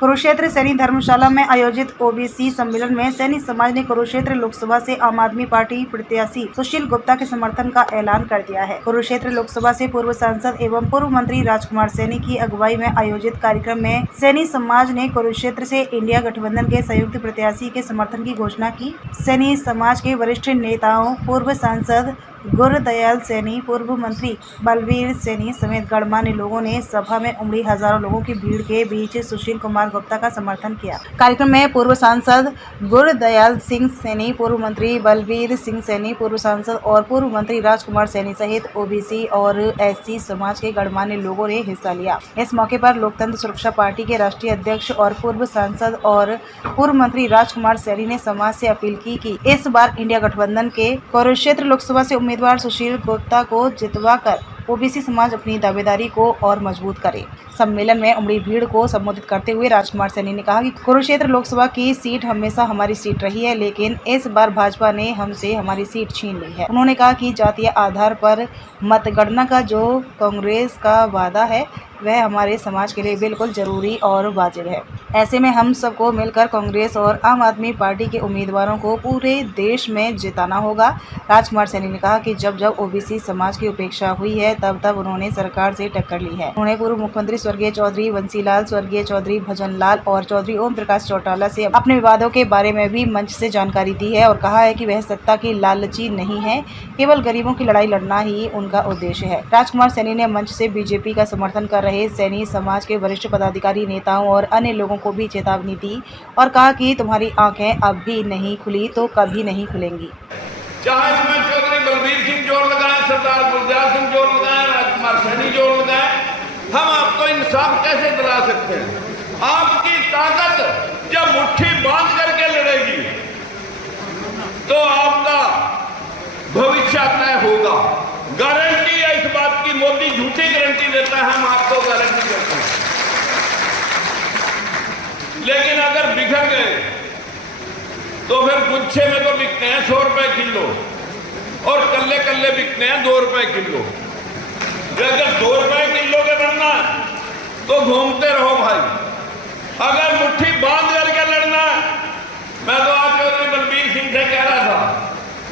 कुरुक्षेत्र सैनी धर्मशाला में आयोजित ओबीसी सम्मेलन में सैनी समाज ने कुरुक्षेत्र लोकसभा से आम आदमी पार्टी प्रत्याशी सुशील गुप्ता के समर्थन का ऐलान कर दिया है। कुरुक्षेत्र लोकसभा से पूर्व सांसद एवं पूर्व मंत्री राजकुमार सैनी की अगुवाई में आयोजित कार्यक्रम में सैनी समाज ने कुरुक्षेत्र से इंडिया गठबंधन के संयुक्त प्रत्याशी के समर्थन की घोषणा की। सैनी समाज के वरिष्ठ नेताओं, पूर्व सांसद गुरदयाल सैनी, पूर्व मंत्री बलवीर सैनी समेत गणमान्य लोगों ने सभा में उमड़ी हजारों लोगों की भीड़ के बीच सुशील कुमार गुप्ता का समर्थन किया। कार्यक्रम में पूर्व सांसद गुरदयाल सिंह सैनी, पूर्व मंत्री बलवीर सिंह सैनी, पूर्व सांसद और पूर्व मंत्री राजकुमार सैनी सहित ओबीसी और एससी समाज के गणमान्य लोगों ने हिस्सा लिया। इस मौके पर लोकतंत्र सुरक्षा पार्टी के राष्ट्रीय अध्यक्ष और पूर्व सांसद और पूर्व मंत्री राजकुमार सैनी ने समाज से अपील की कि इस बार इंडिया गठबंधन के कुरुक्षेत्र लोकसभा से उम्मीदवार सुशील गुप्ता को जितवाकर ओबीसी समाज अपनी दावेदारी को और मजबूत करे। सम्मेलन में उमड़ी भीड़ को संबोधित करते हुए राजकुमार सैनी ने कहा कि कुरुक्षेत्र लोकसभा की सीट हमेशा हमारी सीट रही है, लेकिन इस बार भाजपा ने हमसे हमारी सीट छीन ली है। उन्होंने कहा कि जातीय आधार पर मतगणना का जो कांग्रेस का वादा है वह हमारे समाज के लिए बिल्कुल जरूरी और वाजिब है। ऐसे में हम सबको मिलकर कांग्रेस और आम आदमी पार्टी के उम्मीदवारों को पूरे देश में जिताना होगा। राजकुमार सैनी ने कहा कि जब जब ओबीसी समाज की उपेक्षा हुई है तब तब उन्होंने सरकार से टक्कर ली है। उन्होंने पूर्व मुख्यमंत्री स्वर्गीय चौधरी बंसीलाल, स्वर्गीय चौधरी भजनलाल और चौधरी ओम प्रकाश चौटाला से अपने विवादों के बारे में भी मंच से जानकारी दी है और कहा है कि वह सत्ता की लालची नहीं है, केवल गरीबों की लड़ाई लड़ना ही उनका उद्देश्य है। राजकुमार सैनी ने मंच से बीजेपी का समर्थन कर रहे सैनी समाज के वरिष्ठ पदाधिकारी, नेताओं और अन्य लोगों को भी चेतावनी दी और कहा कि तुम्हारी आंखें अब भी नहीं खुली तो कभी नहीं खुलेंगी। चाहे इसमें चौधरी बलवीर सिंह जोर लगाए, सरदार गुरदयाल सिंह जोर लगाए, राजकुमार सैनी जोर लगाए, हम आपको इंसाफ कैसे दिला सकते हैं? आपकी ताकत जब मुट्ठी बांध करके लड़ेगी तो आपका भविष्य तय होगा। गारंटी है इस बात की, मोदी झूठी गारंटी देता है, हम आपको गारंटी देते हैं। लेकिन अगर बिखर गए तो फिर गुच्छे में तो बिकते हैं 100 रुपए किलो और कल्ले कल्ले बिकते हैं 2 रुपए किलो। अगर 2 रुपए किलो के बनना तो घूमते रहो भाई। अगर मुट्ठी बांध करके लड़ना, मैं तो आज चौधरी बलवीर सिंह से कह रहा था,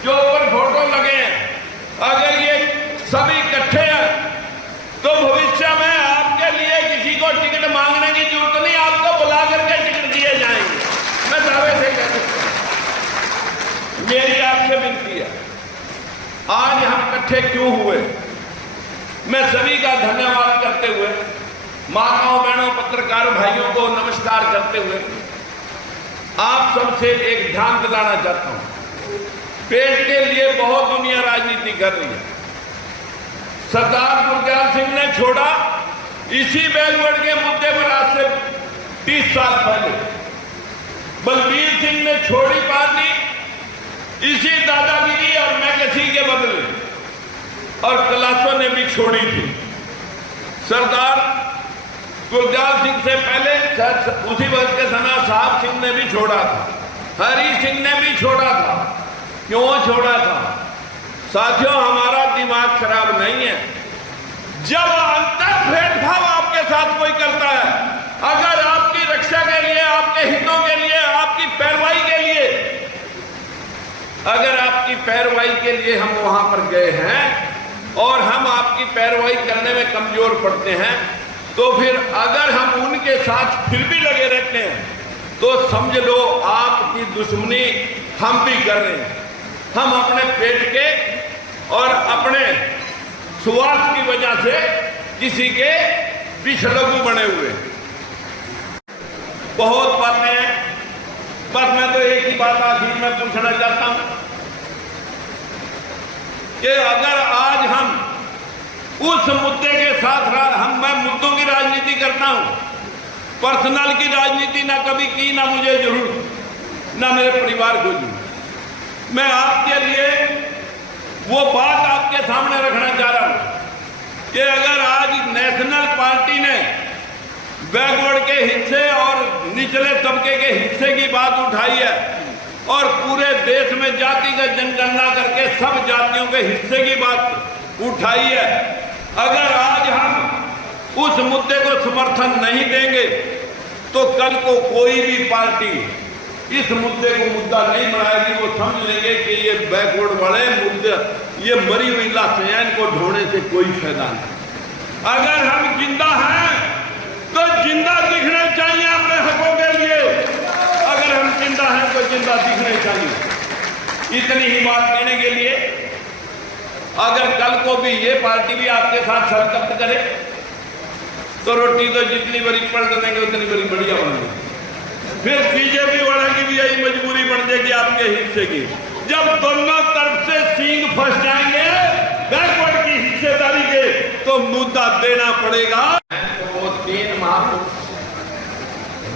जो ऊपर फोटो लगे हैं, अगर ये सभी इकट्ठे हैं तो भविष्य में आपके लिए किसी को टिकट मांगने की जरूरत नहीं, आपको बुला करके टिकट दिए जाएंगे। मैं दावे से कह सकता हूं। मेरी आपसे विनती है, आज हम इकट्ठे क्यों हुए, मैं सभी का धन्यवाद करते हुए, माताओं बहनों पत्रकार भाइयों को नमस्कार करते हुए आप सबसे एक ध्यान दिलाना चाहता हूं। पेट के लिए बहुत दुनिया राजनीति कर रही है। सरदार गुरदयाल सिंह ने छोड़ा इसी बैकवर्ड के मुद्दे पर आज से 30 साल पहले। बलवीर सिंह ने छोड़ी पार्टी इसी दादागिरी और मैकेसी के बदले, और कलासों ने भी छोड़ी थी। सरदार गुरदयाल सिंह से पहले उसी वक्त के सना साहब सिंह ने भी छोड़ा था, हरी सिंह ने भी छोड़ा था। क्यों छोड़ा था? साथियों, हमारा दिमाग खराब नहीं है। जब अंतर भेदभाव आपके साथ कोई करता है, अगर आपकी रक्षा के लिए, आपके हितों के लिए, आपकी पैरवाई के लिए, अगर आपकी पैरवाई के लिए हम वहां पर गए हैं और हम आपकी पैरवाई करने में कमजोर पड़ते हैं, तो फिर अगर हम उनके साथ फिर भी लगे रहते हैं तो समझ लो आपकी दुश्मनी हम भी कर रहे हैं। हम अपने पेट के और अपने स्वार्थ की वजह से किसी के विषलगु बने हुए। बहुत बातें हैं, बस मैं तो एक ही बात आखिर में पूछना चाहता हूं कि अगर आज हम उस मुद्दे के साथ मैं मुद्दों की राजनीति करता हूं, पर्सनल की राजनीति ना कभी की, ना मुझे जरूरत, ना मेरे परिवार को जरूरत। मैं आपके लिए वो बात आपके सामने रखना चाह रहा हूं कि अगर आज नेशनल पार्टी ने बैकवर्ड के हिस्से और निचले तबके के हिस्से की बात उठाई है और पूरे देश में जातिगत जनगणना करके सब जातियों के हिस्से की बात उठाई है, अगर आज हम उस मुद्दे को समर्थन नहीं देंगे तो कल को कोई भी पार्टी इस मुद्दे को मुद्दा नहीं बनाएगी। वो समझ लेंगे कि ये बैकवर्ड वाले मुद्दे, ये मरी हुई लाशें हैं, इनको ढोने से कोई फायदा नहीं। अगर हम जिंदा हैं तो जिंदा दिखने चाहिए अपने हकों के लिए। अगर हम जिंदा हैं तो जिंदा दिखने चाहिए। इतनी ही बात कहने के लिए अगर कल को भी ये पार्टी भी आपके साथ सरकत करे तो रोटी तो जितनी बड़ी पलट देंगे उतनी बड़ी बढ़िया बनेगी। फिर बीजेपी वाला की भी यही मजबूरी बन जाएगी आपके हिस्से की। जब दोनों तरफ से सींग फंस जाएंगे बैकवर्ड की हिस्सेदारी के, तो मुद्दा देना पड़ेगा। तो वो 3 महापुरुष,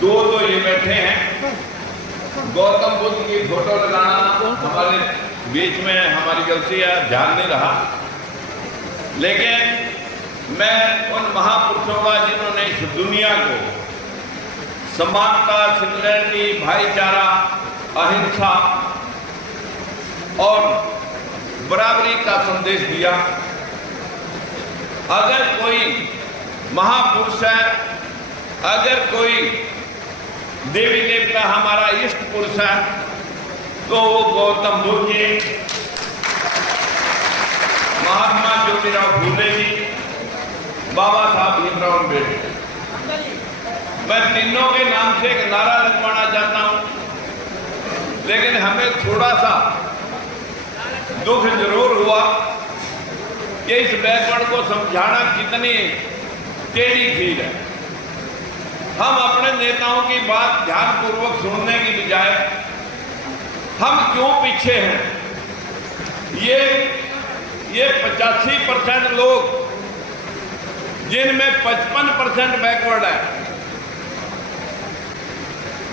2 तो ये बैठे हैं, गौतम बुद्ध की फोटो लगाना हमारे बीच में हमारी गलती है, ध्यान नहीं रहा। लेकिन मैं उन महापुरुषों का जिन्होंने इस दुनिया को समानता, सिमिलरिटी, भाईचारा, अहिंसा और बराबरी का संदेश दिया। अगर कोई महापुरुष है, अगर कोई देवी देवता हमारा इष्ट पुरुष है, तो वो गौतम बुद्ध जी, महात्मा ज्योतिराव फूले जी, बाबा साहब भीमराव अम्बेडकर। मैं तीनों के नाम से एक नारा लगवाना चाहता हूं, लेकिन हमें थोड़ा सा दुख जरूर हुआ कि इस बैकवर्ड को समझाना कितनी टेढ़ी खीर है। हम अपने नेताओं की बात ध्यानपूर्वक सुनने की बजाय हम क्यों पीछे हैं। ये 85% लोग, जिनमें 55% बैकवर्ड है,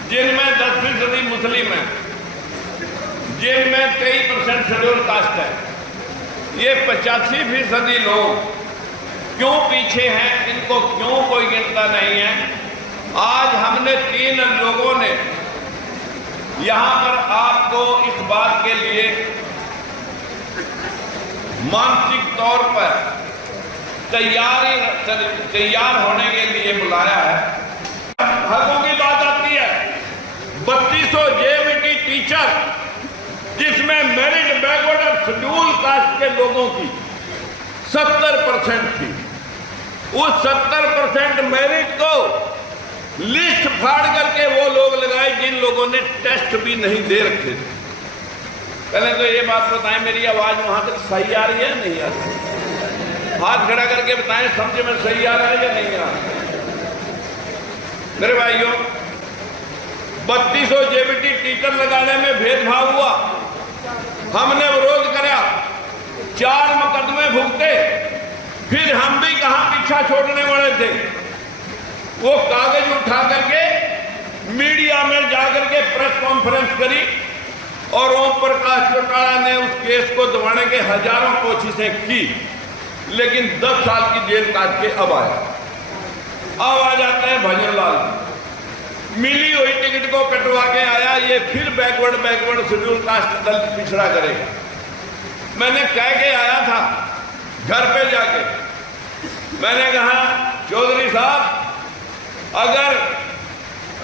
जिनमें 10% मुस्लिम है, जिनमें 23% शेड्यूल कास्ट है, ये 85% लोग क्यों पीछे हैं, इनको क्यों कोई गिनता नहीं है। आज हमने 3 लोगों ने यहां पर आपको इस बात के लिए मानसिक तौर पर तैयार होने के लिए बुलाया है। हकों की बात आती है, 3200 जेवीटी टीचर, जिसमें मेरिट बैकवर्ड और शेड्यूल कास्ट के लोगों की 70% थी। उस 70% मेरिट को लिस्ट फाड़ करके वो लोग लगाए जिन लोगों ने टेस्ट भी नहीं दे रखे थे। पहले तो ये बात बताएं, मेरी आवाज वहां तक सही आ रही है नहीं आ रही? हाथ खड़ा करके बताएं समझ में सही आ रहा है या नहीं आ रहा। मेरे भाइयों, 3200 जेबीटी टीचर लगाने में भेदभाव हुआ, हमने विरोध करा, 4 मुकदमे भुगते, फिर हम भी कहां पीछा छोड़ने वाले थे। वो कागज उठा करके मीडिया में जाकर के प्रेस कॉन्फ्रेंस करी और ओम प्रकाश चौटाला ने उस केस को दबाने के हजारों कोशिशें की, लेकिन 10 साल की जेल काट के अब आया। अब आ जाते हैं भजन लाल, मिली हुई टिकट को कटवा के आया, ये फिर बैकवर्ड शेड्यूल कास्ट दलित पिछड़ा करेगा। मैंने कह के आया था घर पे जाके, मैंने कहा चौधरी साहब अगर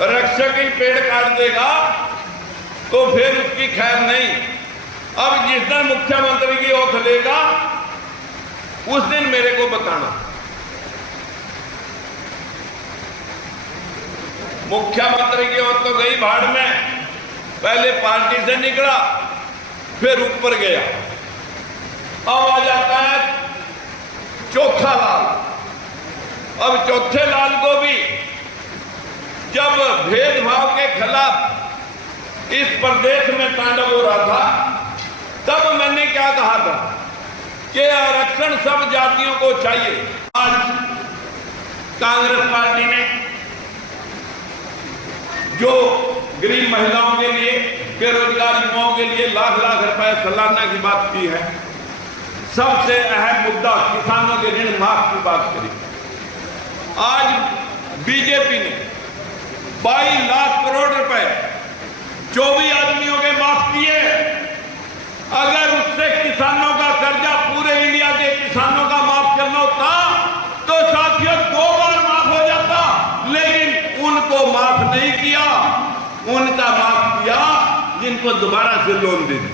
रक्षक ही पेड़ काट देगा तो फिर उसकी खैर नहीं। अब जिस दिन मुख्यमंत्री की ओथ लेगा उस दिन मेरे को बताना। मुख्यमंत्री की ओथ तो गई भाड़ में, पहले पार्टी से निकला फिर ऊपर गया। अब आ जाता है चौथा लाल। अब चौथे लाल को भी जब भेदभाव के खिलाफ इस प्रदेश में तांडव हो रहा था, तब मैंने क्या कहा था कि आरक्षण सब जातियों को चाहिए। आज कांग्रेस पार्टी ने जो गरीब महिलाओं के लिए, बेरोजगार युवाओं के लिए लाख लाख रुपए सालाना की बात की है, सबसे अहम मुद्दा किसानों के ऋण माफ की बात करी। आज बीजेपी ने 22 लाख करोड़ रुपए 24 आदमियों के माफ किए। अगर उससे किसानों का कर्जा पूरे इंडिया के किसानों का माफ करना होता तो साथियों 2 बार माफ हो जाता, लेकिन उनको माफ नहीं किया उनका माफ किया, जिनको दोबारा से लोन दे दी।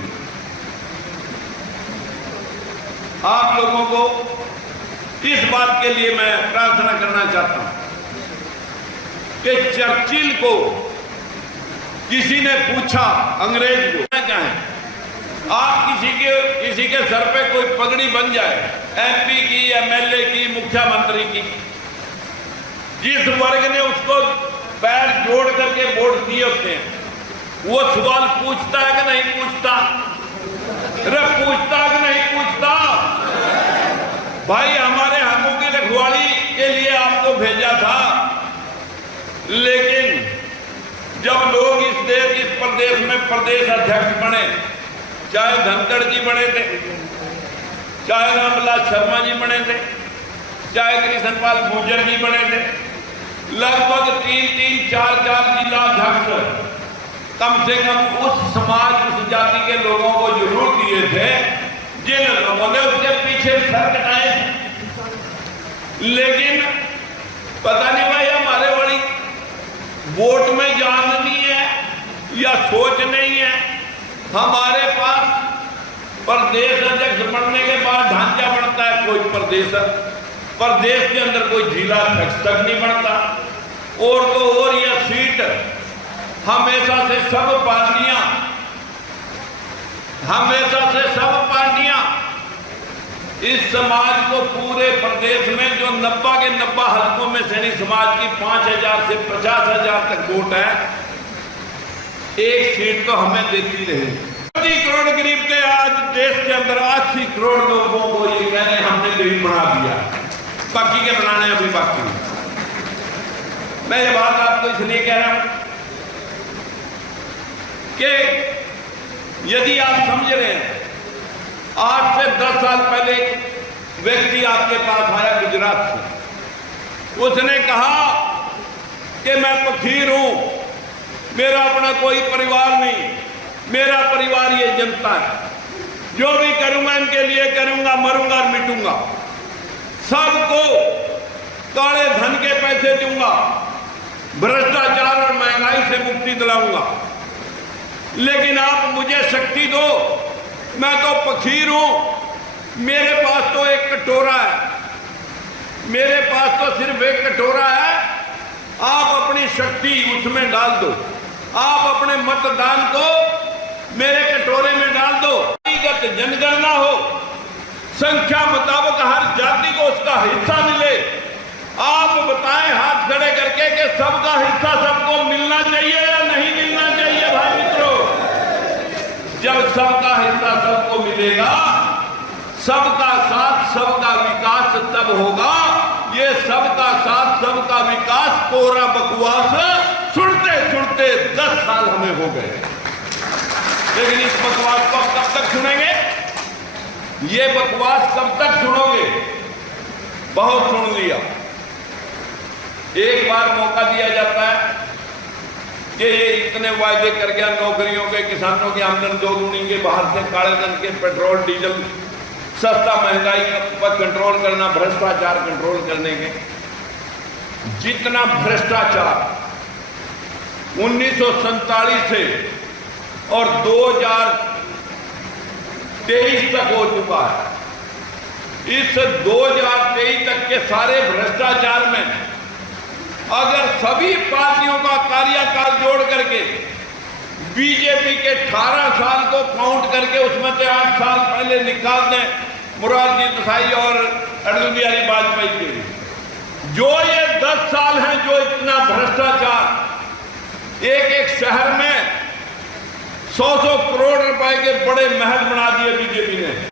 आप लोगों को इस बात के लिए मैं प्रार्थना करना चाहता हूं कि चर्चिल को किसी ने पूछा, अंग्रेज को, क्या है आप किसी के सर पे कोई पगड़ी बन जाए, एमपी की, एमएलए की, मुख्यमंत्री की, जिस वर्ग ने उसको पैर जोड़ करके वोट दिए होते हैं, वो सवाल पूछता है कि नहीं पूछता? अरे पूछता कि नहीं पूछता? भाई हमारे हकों की रखवाली के लिए आपको भेजा था, लेकिन जब लोग इस प्रदेश में प्रदेश अध्यक्ष बने, चाहे धनखड़ जी बने थे, चाहे रामविलास शर्मा जी बने थे, चाहे कृष्णपाल गुर्जर जी बने थे, लगभग 3-3, 4-4 जिला अध्यक्ष कम से कम उस समाज, उस जाति के लोगों को जरूर दिए थे जिन लोगों ने उसके पीछे सर कटाए। लेकिन पता नहीं भाई हमारे बड़ी वोट में जान नहीं है या सोच नहीं है। हमारे पास प्रदेश अध्यक्ष बनने के बाद ढांचा बनता है, कोई प्रदेश के अंदर कोई जिला अध्यक्ष तक नहीं बनता, और तो और यह सीट हमेशा से सब पार्टियां इस समाज को पूरे प्रदेश में जो 90 के 90 हलकों में सैनी समाज की 5,000 से 50,000 तक वोट है, एक सीट तो हमें देती रही। 80 करोड़ गरीब के आज देश के अंदर 80 करोड़ लोगों को ये कह रहे हैं हमने गरीब बना दिया, बाकी के बनाने अभी बाकी। मैं ये बात आपको इसलिए कह रहा हूं कि यदि आप समझ रहे हैं, 8 से 10 साल पहले एक व्यक्ति आपके पास आया गुजरात से, उसने कहा कि मैं फकीर हूं, मेरा अपना कोई परिवार नहीं, मेरा परिवार ये जनता है, जो भी करूंगा इनके लिए करूंगा, मरूंगा और मिटूंगा, सबको काले धन के पैसे दूंगा, भ्रष्टाचार और महंगाई से मुक्ति दिलाऊंगा, लेकिन आप मुझे शक्ति दो, मैं तो फकीर हूं, मेरे पास तो एक कटोरा है, मेरे पास तो सिर्फ एक कटोरा है, आप अपनी शक्ति उसमें डाल दो, आप अपने मतदान को मेरे कटोरे में डाल दो। व्यक्तिगत जनगणना हो, संख्या मुताबिक हर जाति को उसका हिस्सा मिले। आप बताएं हाथ खड़े करके कि सबका हिस्सा सबको मिलना चाहिए या नहीं मिलना चाहिए? भाई मित्रों, जब सबका हिस्सा सबको मिलेगा, सबका साथ सबका विकास तब होगा। ये सबका साथ सबका विकास कोरा बकवास सुनते सुनते 10 साल हमें हो गए, लेकिन इस बकवास को आप कब तक सुनेंगे? ये बकवास कब तक सुनोगे? बहुत सुन लिया। एक बार मौका दिया जाता है कि ये इतने वायदे कर गया नौकरियों के, किसानों की आमदन दोगुनी के, बाहर से काले धन के, पेट्रोल डीजल सस्ता, महंगाई पर कंट्रोल करना, भ्रष्टाचार कंट्रोल करने के। जितना भ्रष्टाचार 1947 से और 2023 तक हो चुका है, इस 2023 तक के सारे भ्रष्टाचार में अगर सभी पार्टियों का कार्यकाल जोड़ करके बीजेपी के 18 साल को काउंट करके उसमें से 8 साल पहले निकाल दें मोरारजी देसाई और अटल बिहारी वाजपेयी के लिए, जो ये 10 साल हैं, जो इतना भ्रष्टाचार, एक एक शहर में 100-100 करोड़ रुपए के बड़े महल बना दिए बीजेपी ने।